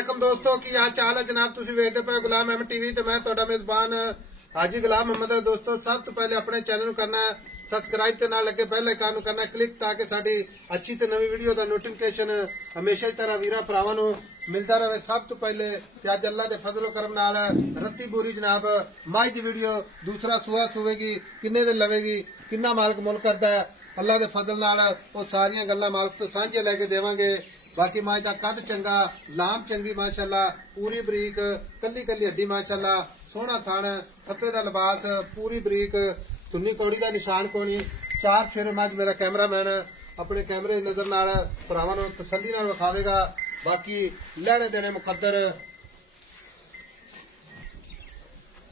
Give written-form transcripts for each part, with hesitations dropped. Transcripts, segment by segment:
वालेकुम दोस्तों की हाल चाल है जनाब। तुसीं वेखदे पे गुलाम अहमद टीवी ते मैं तुहाडा मेजबान हाजी गुलाम मोहम्मद है। दोस्तों सब तो पहले अपने चैनल नूं करना सबसक्राइब ते नाल लगे बेल आइकन नूं करना क्लिक ताकि साडी अच्छी ते नवी वीडियो दा नोटिफिकेशन हमेशा की तरह वीरां भरावां नूं मिलता रहे। सब तो पहले अज अल्लाह के फजलो करम नाल रत्ती बोरी जनाब माई दी वीडियो दूसरा सुहा सुवेगी किन्ने दिन लवेगी किन्ना मालक मुल करदा है अल्लाह के फजल नाल वो सारियां गल्लां मालक तो सांझे लैके देवांगे। बाकी माई का कद चंगा लाम चंगी माशाअल्लाह पूरी बरीक कली कली हड्डी माशाअल्लाह सोहना थण थप्पे दा लिबास पूरी बरीक धुन्नी कौड़ी का निशान कोनी चार फेरे मज मेरा कैमरामैन अपने कैमरे नजर नाल भरावां नूं तसल्ली नाल विखावेगा। बाकी लैने देने मुकद्दर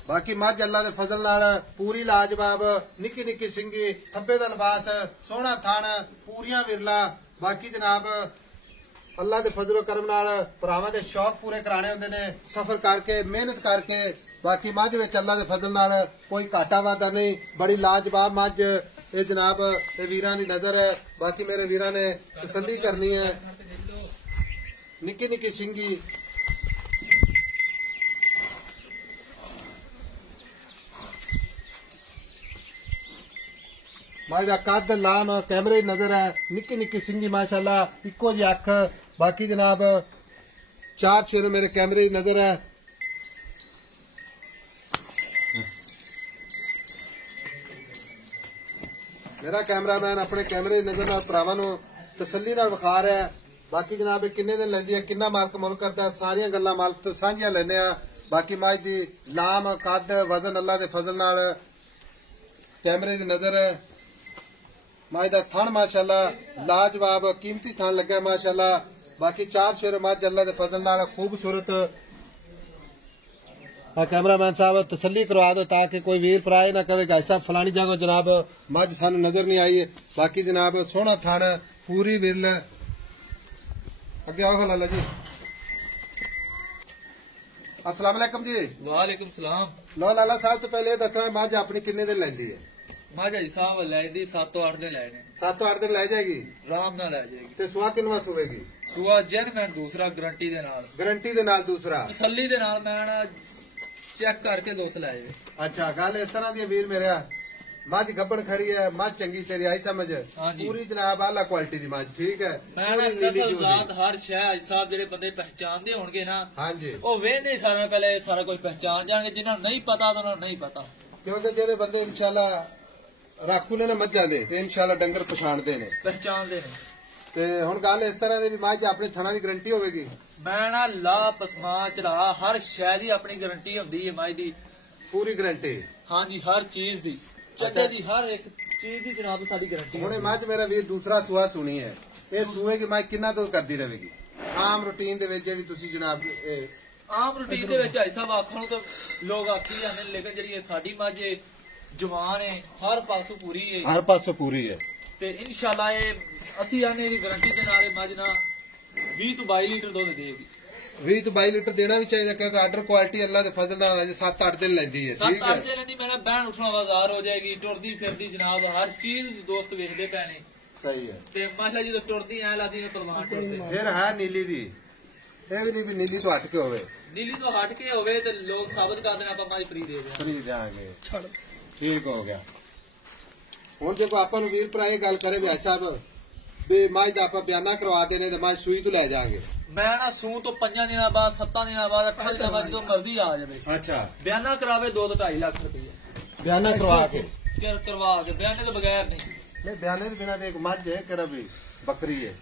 बाकी मज अल्लाह के फजल नाल पूरी लाजवाब निक्की निक्की सिंगी थब्बे दा लिबास सोहना थण पूरियां विरला। बाकी जनाब अल्लाह के फजलो करम नाल भरावां दे शौक पूरे कराने हुंदे ने सफर करके मेहनत करके। बाकी मज विच अल्लाह के फजल नाल कोई घाटा वाधा नहीं बड़ी लाजवाब मज ये जनाब ये वीरां दी नजर है। बाकी मेरे वीरां ने तसल्ली करनी है निक्की निक्की सिंगी माई दा कद लाम कैमरे नजर है निक्की निक्की सिंगी माशाअल्लाह इको जी अख। बाकी जनाब चार शेर मेरे कैमरे नजर है। मेरा कैमरामैन अपने कैमरे नजर भरावां नूं तसल्ली नाल विखा रहा है। बाकी जनाब किन्ने दिन लैंदी है किन्ना मालक मुल करदा है सारियां गल्लां मालक तो सांझियां लैने आ। बाकी माई दी लाम कद वजन अल्लाह के फजल नाल कैमरे दी नजर है। माई दा थण माशाअल्लाह लाजवाब कीमती थण लग्या माशाअल्लाह। बाकी चार शेर मज अल्लाह के फजल नाल खूबसूरत कैमरामैन साहब तसल्ली करवा दो ताकि कोई वीर भरा ना कहे ऐसा फलानी जगह जनाब मज सानू नजर नहीं आई। बाकी जनाब सोहना थण पूरी विरल अगे आओ लाला जी। अस्सलाम वालेकुम जी। वालेकुम सलाम। लो लाला साहब तो पहले दसना मज अपनी किन्ने दिन लैंदी है? मज जी साहब लैंदी 7-8 दिन लैने 7-8 दिन लै जाएगी आराम नाल लै जाएगी। ते सुहा किनवा सुवेगी? सुआ जेनमैन दूसरा गारंटी दे नाल दूसरा तसल्ली दे नाल मैं चेक करके दोस्त लै जाए। अच्छा गल इस तरह दी वीर मेरे मझ गब्बड़ खड़ी है मझ चंगी तेरी आई समझ पूरी जनाब आला क्वालिटी दी मझ ठीक है। मैं नस्ल जात हर शह साहब जेडे बंदे पहचानदे होणगे ना हां जी ओ वेंदे सारे पहले सारा कुछ पहचान जाणगे जिन्हां नहीं पता तो नहीं पता क्योंकि जेडे बंदे इंशाल्लाह राखू ने मझां दे ते इंशाल्लाह डंगर पछाणदे ने पहचानदे ने। ते हुण गल इस तरह दी मझ अपने थणा दी गारंटी होवेगी? मैं ना ला पसमा चढ़ा हर शह दी अपनी गारंटी हुंदी है मझ दी पूरी गारंटी। हां जी हर चीज दी चट्टे दी हर एक चीज दी जनाब साडी गारंटी। हुणे मझ मेरा वीर दूसरा सुहा सुनी है ये सुए की मझ किन्ना तो करदी रहेगी आम रूटीन दे विच जेहड़ी तुसी जनाब आम रूटीन दे विच आई साहब आखण तो लोग आखी जांदे लेकिन जेहड़ी साडी मझ जवान है हर पासों पूरी है ते इंशाल्लाह ये ਅਸੀਂ ਆਨੇ ਦੀ गारंटी ਦੇ ਨਾਲ ਮੱਝ ਨਾ 20 ਤੋਂ 22 ਲੀਟਰ ਦੁੱਧ ਦੇਗੀ। 20 ਤੋਂ 22 ਲੀਟਰ ਦੇਣਾ ਵੀ ਚਾਹੀਦਾ ਕਿਉਂਕਿ ਆਰਡਰ ਕੁਆਲਿਟੀ ਅੱਲਾ ਦੇ ਫਜ਼ਲ ਨਾਲ ਅਜੇ 7-8 ਦਿਨ ਲੈਂਦੀ ਹੈ ਠੀਕ ਹੈ। 7-8 ਦਿਨ ਲੈਂਦੀ ਮੈਂ ਬਹਿਣ ਉੱਠਣਾ ਬਾਜ਼ਾਰ ਹੋ ਜਾਏਗੀ ਟੁਰਦੀ ਫਿਰਦੀ ਜਨਾਬ ਹਰ ਚੀਜ਼ ਦੋਸਤ ਵੇਖਦੇ ਪੈਣੇ ਸਹੀ ਹੈ ਤੇ ਮਾਸ਼ਾ ਜਦੋਂ ਟੁਰਦੀ ਐ ਲਾਦੀ ਨੇ ਪਰਵਾਨ ਟੁਰਦੇ ਫਿਰ ਹੈ ਨੀਲੀ ਦੀ ਇਹ ਵੀ ਨਹੀਂ ਵੀ ਨੀਲੀ ਤੋਂ ਹਟ ਕੇ ਹੋਵੇ ਤੇ ਲੋਕ ਸਾਬਤ ਕਰ ਦੇਣਾ ਆਪਾਂ ਮੱਝ ਫਰੀ ਦੇ ਦਿਆਂਗੇ ਠੀਕ ਹੋ ਗਿਆ। ਹੁਣ ਜੇ ਕੋ ਆਪਾਂ ਨੂੰ ਵੀਰ ਭਰਾ ਇਹ ਗੱਲ ਕਰੇ ਭਾਈ ਸਾਹਿਬ ਵੀ ਮੱਝ ਦਾ ਆਪਾਂ ਬਿਆਨਾ ਕਰਵਾ ਦੇਣੇ ਤੇ ਮੱਝ ਸੂਈ ਤੋਂ ਲੈ ਜਾਾਂਗੇ ਮੈਂ ਨਾ ਸੂ ਤੋਂ 5 ਦਿਨਾਂ ਬਾਅਦ 7 ਦਿਨਾਂ ਬਾਅਦ 8 ਦਿਨਾਂ ਬਾਅਦ ਜਦੋਂ ਮਰਜ਼ੀ ਆ ਜਾਵੇ। ਅੱਛਾ ਬਿਆਨਾ ਕਰਾਵੇ 2-2.5 ਲੱਖ ਰੁਪਏ ਬਿਆਨਾ ਕਰਵਾ ਕੇ ਬਿਆਨੇ ਤੋਂ ਬਗੈਰ ਨਹੀਂ ਬਿਆਨੇ ਦੇ ਬਿਨਾ ਤੇ ਇੱਕ ਮੱਝ ਹੈ ਕਿਹੜਾ ਵੀ ਬੱਕਰੀ ਹੈ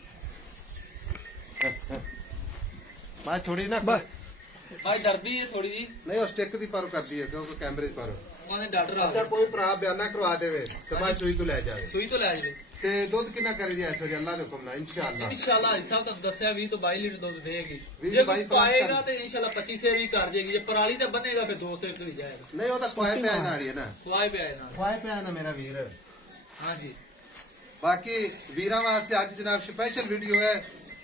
ਮੱਝ ਥੋੜੀ ਨਾ ਮੱਝ ਡਰਦੀ ਹੈ ਥੋੜੀ ਜੀ ਨਹੀਂ ਉਹ ਸਟਿਕ ਦੀ ਪਰ ਕਰਦੀ ਹੈ ਕਿਉਂਕਿ ਕੈਮਰੇ ਪਰ ਉਹਨੇ ਡਾਕਟਰ ਅੱਛਾ ਕੋਈ ਭਰਾ ਬਿਆਨਾ ਕਰਵਾ ਦੇਵੇ ਤੇ ਮੱਝ ਸੂਈ ਤੋਂ ਲੈ ਜਾਵੇ ਤੇ ਦੁੱਧ ਕਿੰਨਾ ਕਰੀ ਇਸ ਵਾਰੀ ਅੱਲਾ ਦੇ ਹੁਕਮ ਨਾਲ ਇੰਸ਼ਾਅੱਲਾ ਸਾਹਿਬ ਤੁਹਾਨੂੰ ਦੱਸਿਆ 20 ਤੋਂ 22 ਲੀਟਰ ਦੁੱਧ ਦੇਗੀ ਜੇ ਕੋਈ ਪਾਏਗਾ ਤੇ ਇੰਸ਼ਾਅੱਲਾ 25 ਸੇ ਵੀ ਕਰ ਜੇਗੀ ਜੇ ਪਰਾਲੀ ਤੇ ਬੰਨੇਗਾ ਫਿਰ 2 ਸੇ ਵੀ ਜਾਏਗਾ ਨਹੀਂ ਉਹ ਤਾਂ ਖਵਾਏ ਪਿਆ ਨਾਲ ਹੀ ਹੈ ਨਾ ਖਵਾਏ ਪਿਆ ਨਾ ਮੇਰਾ ਵੀਰ ਹਾਂ ਜੀ। ਬਾਕੀ ਵੀਰਾਂ ਵਾਸਤੇ ਅੱਜ ਜਨਾਬ ਸਪੈਸ਼ਲ ਵੀਡੀਓ ਹੈ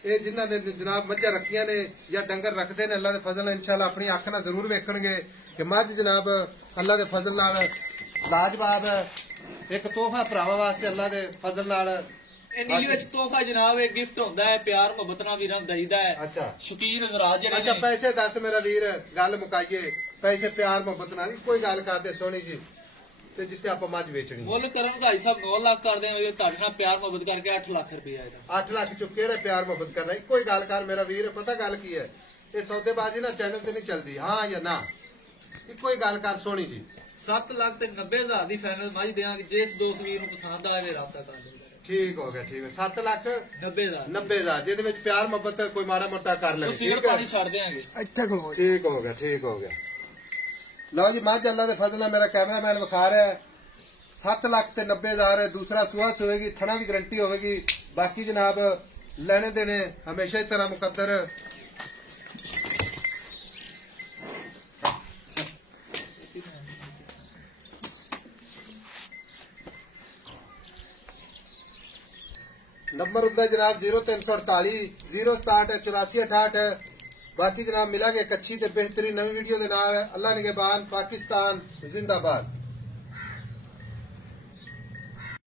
ਇਹ ਜਿਨ੍ਹਾਂ ਨੇ ਜਨਾਬ ਮੱਝਾਂ ਰੱਖੀਆਂ ਨੇ ਜਾਂ ਡੰਗਰ ਰੱਖਦੇ ਨੇ ਅੱਲਾ ਦੇ ਫਜ਼ਲ ਨਾਲ ਇੰਸ਼ਾਅੱਲਾ ਆਪਣੀ ਅੱਖ ਨਾਲ ਜ਼ਰੂਰ ਵੇਖਣਗੇ ਕਿ ਮੱਝ ਜਨਾਬ ਅੱਲਾ ਦੇ ਫਜ਼ਲ ਨਾਲ ਲਾਜਵਾਬ ਇੱਕ ਤੋਹਫਾ ਭਰਾਵਾਂ ਵਾਸਤੇ ਅੱਲਾ ਦੇ ਫਜ਼ਲ ਨਾਲ ਇਹ ਨੀਲੀ ਵਿੱਚ ਤੋਹਫਾ ਜਨਾਬ ਇਹ ਗਿਫਟ ਹੁੰਦਾ ਹੈ ਪਿਆਰ ਮੁਹੱਬਤ ਨਾਲ ਵੀਰਾਂ ਨੂੰ ਦਈਦਾ ਹੈ ਅੱਛਾ ਸ਼ੌਕੀਨ ਹਜ਼ਰਾਤ ਜਿਹੜੇ ਅੱਛਾ ਪੈਸੇ ਦੱਸ ਮੇਰਾ ਵੀਰ ਗੱਲ ਮੁਕਾਈਏ ਪੈਸੇ ਪਿਆਰ ਮੁਹੱਬਤ ਨਾਲ ਕੋਈ ਗੱਲ ਕਰਦੇ ਸੋਹਣੀ ਜੀ ਤੇ ਜਿੱਤੇ ਆਪਾਂ ਮੱਝ ਵੇਚਣੀ ਮੁੱਲ ਕਰਨ ਭਾਈ ਸਾਹਿਬ 9 ਲੱਖ ਕਰਦੇ ਆ ਤੁਹਾਡੇ ਨਾਲ ਪਿਆਰ ਮੁਹੱਬਤ ਕਰਕੇ 8 ਲੱਖ ਰੁਪਇਆ ਇਹਦਾ 8 ਲੱਖ ਚ ਕਿਹੜਾ ਪਿਆਰ ਮੁਹੱਬਤ ਕਰਨਾ ਕੋਈ ਗੱਲ ਕਰ ਮੇਰਾ ਵੀਰ ਪਤਾ ਗੱਲ ਕੀ ਹੈ ਇਹ ਸੌਦੇਬਾਜ਼ੀ ਨਾ ਚੈਨਲ ਤੇ ਨਹੀਂ ਚੱਲਦੀ ਹਾਂ ਜਾਂ ਨਾ ਕੋਈ ਗੱਲ ਕਰ ਸੋਹਣੀ ਜੀ 7 ਲੱਖ ਤੇ 90,000 ਦੀ ਫਾਈਨਲ ਮੱਝ ਦੇਵਾਂਗੇ ਜਿਸ ਦੋਸਤ ਵੀਰ ਨੂੰ ਪਸੰਦ ਆਵੇ ਰਾਬਤਾ ਕਰ ਲਓ ਠੀਕ ਹੋ ਗਿਆ ਠੀਕ ਹੈ 7 ਲੱਖ 90,000 90,000 ਜਿਹਦੇ ਵਿੱਚ ਪਿਆਰ ਮੁਹੱਬਤ ਕੋਈ ਮਾੜਾ ਮੋਟਾ ਕਰ ਲੈਣਾ ਸੀਰ ਪਾਣੀ ਛੱਡ ਦੇਾਂਗੇ ਇੱਥੇ ਖਲੋ ਠੀਕ ਹੋ ਗਿਆ ਠੀਕ ਹੋ ਗਿਆ ਲਓ ਜੀ ਮੱਝ ਅੱਲਾ ਦੇ ਫਜ਼ਲ ਨਾਲ ਮੇਰਾ ਕੈਮਰਾਮੈਨ ਵਿਖਾ ਰਿਹਾ ਹੈ 7 ਲੱਖ ਤੇ 90,000 ਹੈ ਦੂਸਰਾ ਸੁਆਸ ਹੋਵੇਗੀ ਥਣਾ ਦੀ ਗਰੰਟੀ ਹੋਵੇਗੀ ਬਾਕੀ ਜਨਾਬ ਲੈਣੇ ਦੇਣੇ ਹਮੇਸ਼ਾ ਹੀ ਤਰ੍ਹਾਂ ਮੁਕੱਦਰ नंबर ਹੁੰਦਾ जनाब 0348 067 8468 बाकी जनाब मिलांगे एक अच्छी ते बेहतरीन नवी वीडियो दे नाल अल्लाह निगहबान पाकिस्तान जिंदाबाद।